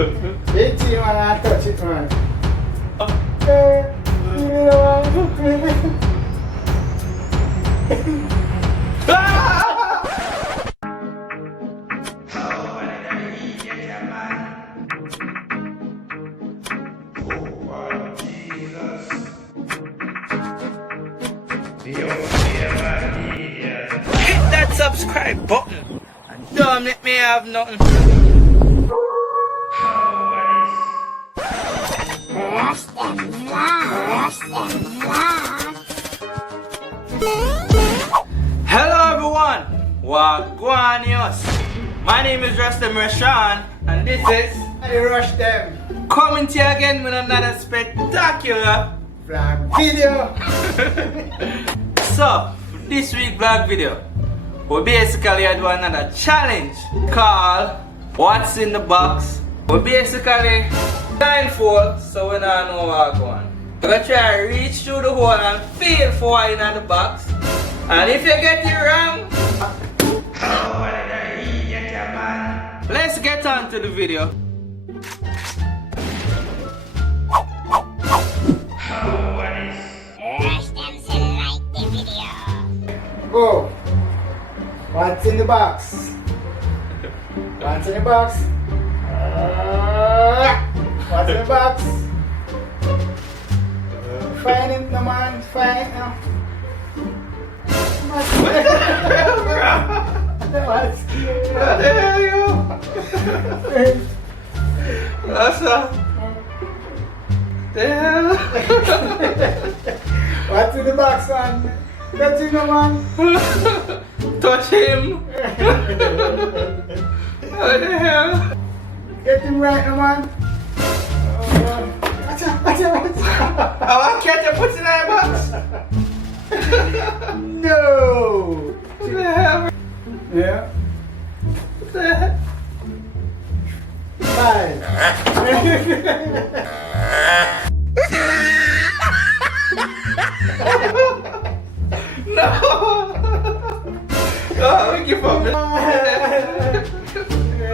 It's you and I touch it, man. Hit that subscribe button and don't let me have nothing. Rush-Dem Vlogs. Hello everyone, WaGwaNious. My name is Rush-Dem Rushawn and this is I Rush-Dem coming to you again with another spectacular vlog video. So, for this week vlog video, we basically do another challenge called What's in the Box. We basically blindfold so we don't know what's going on. We're gonna try to reach through the hole and feel for what's in the box. And if you get it wrong, let's get on to the video. Rush-Dem said like the video. Go. What's in the box? What's in the box? What's in the box? Find it, no man. Find it now. What's That's What's in the box, man? Touch him, no man. touch him. What the hell? Get him right, no man. Watch out. I can't you put it in the box. No. What the hell? Yeah. What the hell? 5. No! No, we give up.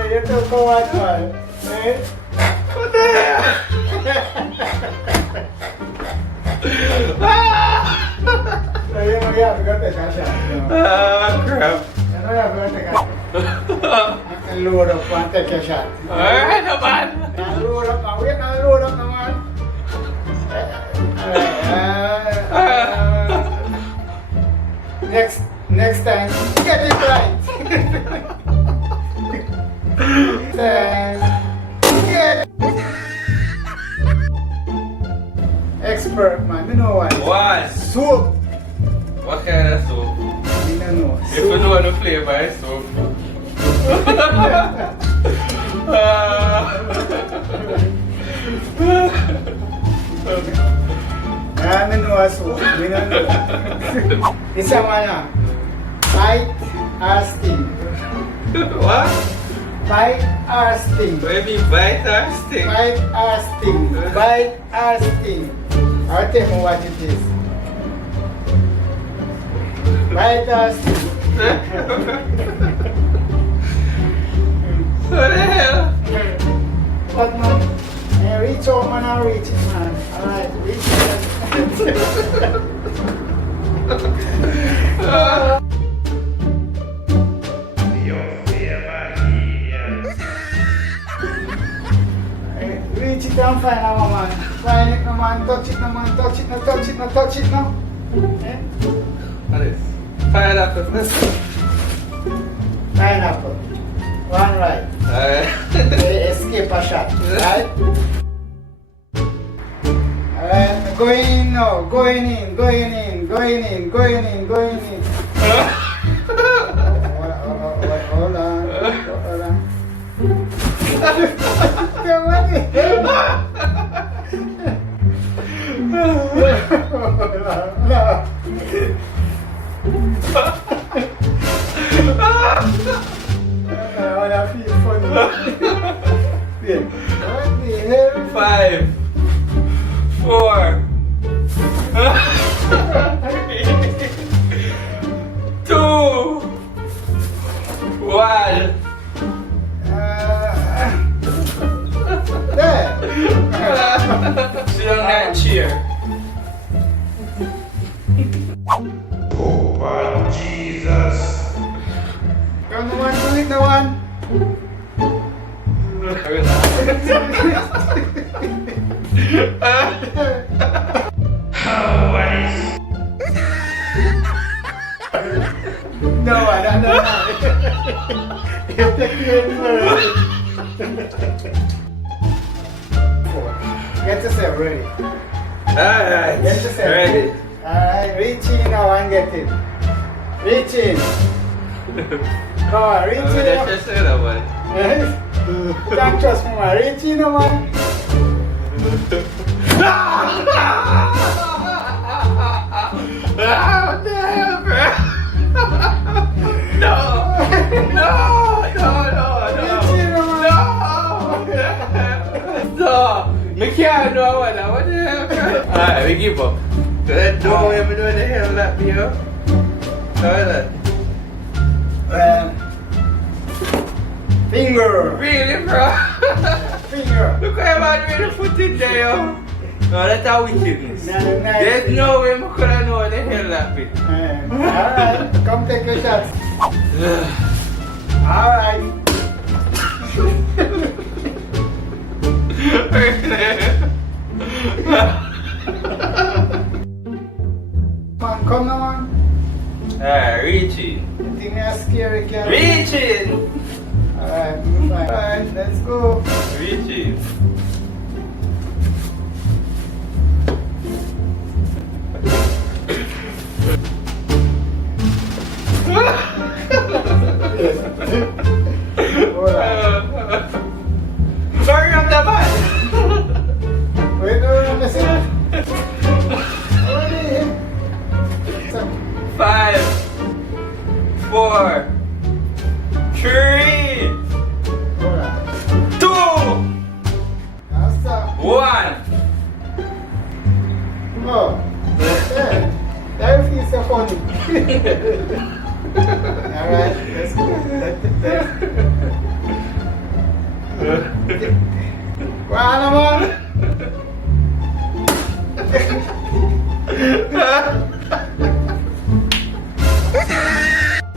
You took a white one. Eh? What the hell? So you know you have to go take a shot. You know? Crap. You know you have to go take a shot. You can load up and take a shot. Alright, no man. Now load up now. Wait, now load up now, man. Next time, get it right. Get expert, man. You know what? What? Soup. What kind of soup? You don't know. If you know the flavor, it's soup. I don't know a soup. We don't know. It's a man. Bite or sting. What? Bite or sting. Maybe bite or stick? Bite or sting. Bite or sting. I'll tell you what it is. Bite or sting. What the hell? But man, reach out, man, and reach it, man. Alright, reach it. Reach it and find out, man. Find it, no man. Touch it, no man. Touch it, no, touch it, no, touch it, no. Eh? What is? Pineapple. Pineapple. One right. Escape a shot, right? Alright, going in now. Going in. Hold on. I feel funny. What the hell? 5, 4, 2, 1. No, I don't know. You take me already. Get yourself ready. Alright, Get yourself ready. Alright, reach in now and get it. Reach in. Come on, reach in. That's just another one. Can't trust me, man. Reach in now, man. What the hell, bro? No! Reach in now, man. No! Me can't do what the hell, bro? Alright, we give up. Don't ever do the hell that, yo. Alright. Finger. Really, bro? Finger. Look how I'm doing the footage there, yo. No, that's how wickedness. Nice. There's no way I could have known the hell that bit. Alright, come take your shots. Alright. Man, come now, man. Alright, reaching. You think me scary, kid? Reaching! Alright, fine. Alright, let's go. Reaching. Hold on. Hurry up the button! Wait, no, listen. 5, 4, 3, Hold on. 2, Now stop. 1. Oh, yeah. That feels so funny. Alright, let's go. Go on, man.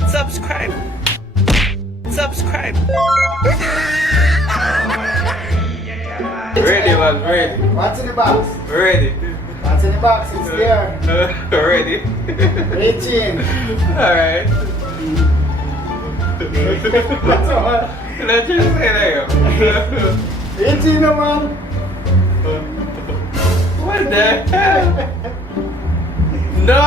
Subscribe. Ready, man, ready. What's in the box? Ready. What's in the box? It's there. Ready. Reach in. Alright. That's all. Let's just say that. Reach in, man. What the hell? No!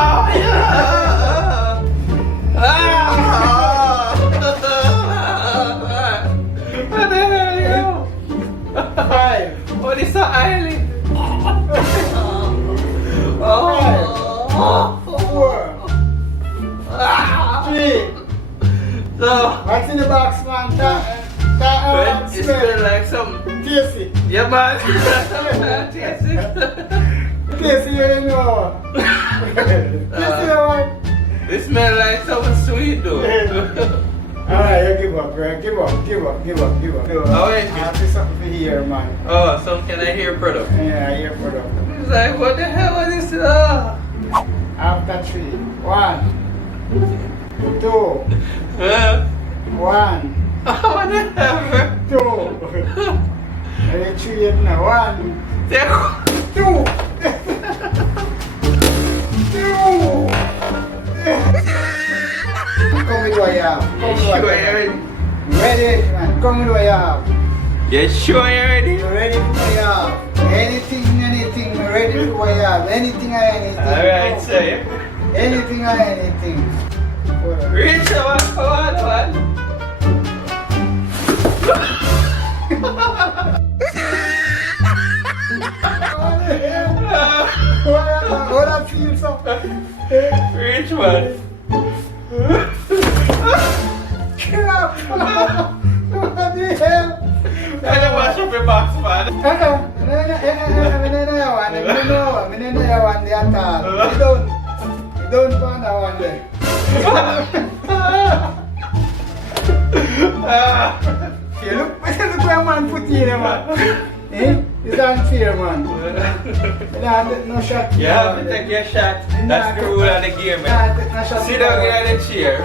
What the hell, yo? 5. What is the island? Five. 4. 3. So, What's in the box, man? it smells like some. Tasty. Yeah, man. Tasty. Tasty, you know. Tasty, man. It smells like something sweet, though. Alright, you give up, bro. Give up. Oh, wait. I have to something for here, man. Oh, some kind of hair product. Yeah, here for them. It's like, what the hell is this? After 3. 1. 2. 1. What the hell, 2. And then 3 now. 1. bro? 2. 2. Come with what you have. Come with what you have. Ready, man. Come with what you have. You sure you ready? You ready for what you have? Anything. Ready for what you have. Anything or anything. Alright, say. Anything or anything. Hold on. Reach one, come on. What I feel something. Reach one. Crap! What the hell? I don't want to be box, man. Don't find that one there. Look where man put in there, man. Eh? It's unfair, man. No shot. You have to take your shot. That's the rule of the game, man. Sit down in the chair.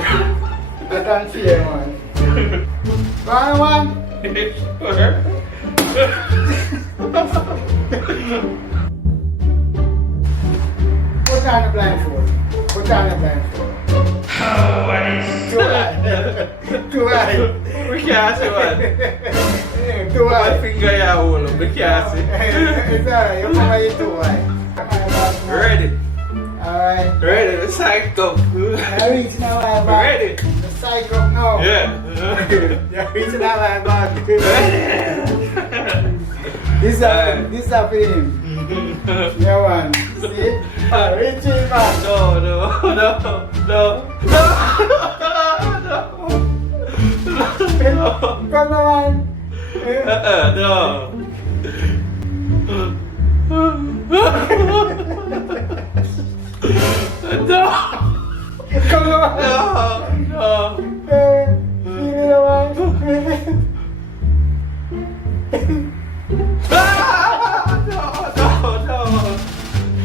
That's unfair, man. Go on, man. Sure. finger you hold up, we can't see. It's alright, you come here too, right? Ready? Alright. Ready, the psych up. You're reaching out my back. Ready? The psych up now. Yeah. You're reaching out my back. This is for him. Yeah, man. See? Reach him back. No. Come on. No. No. Come on. No.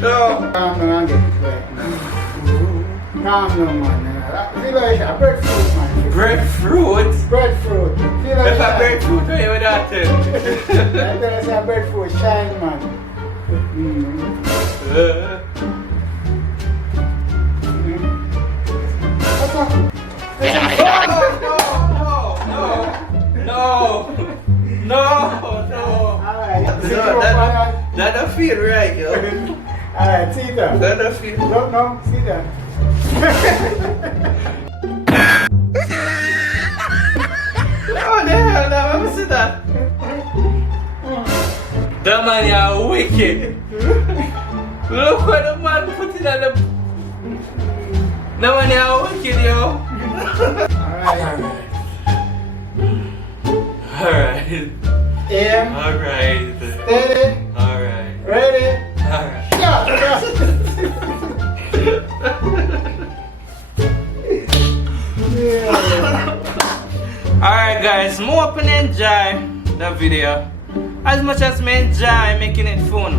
No. Calm down, get quiet. Calm down, man. Feel like a breadfruit, man. Breadfruit? Breadfruit. Feel like If a breadfruit, what you would have to? I tell you, a breadfruit shine, man. No. Alright, That don't feel right, yo. alright, see that. That don't feel. No, see that. Oh, the hell, now let me see that. That man, you're wicked. Look what the man put in on the. That man, you're wicked, yo. Alright. Aim. Alright. Steady. Alright. Ready. Alright. Shot. Alright guys, I hope you enjoy the video as much as I enjoy making it fun.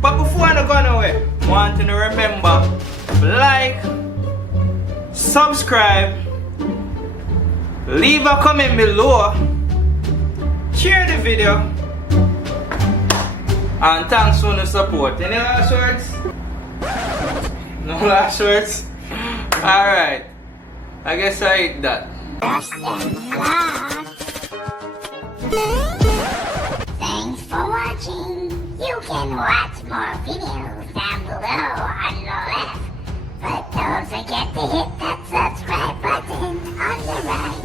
But before I go away, I want you to remember, like, subscribe, leave a comment below, share the video, and thanks for the support. Any last words? No last words? Alright, I guess I hit that. Rush-Dem Vlogs. Thanks for watching. You can watch more videos down below on the left. But don't forget to hit that subscribe button on the right.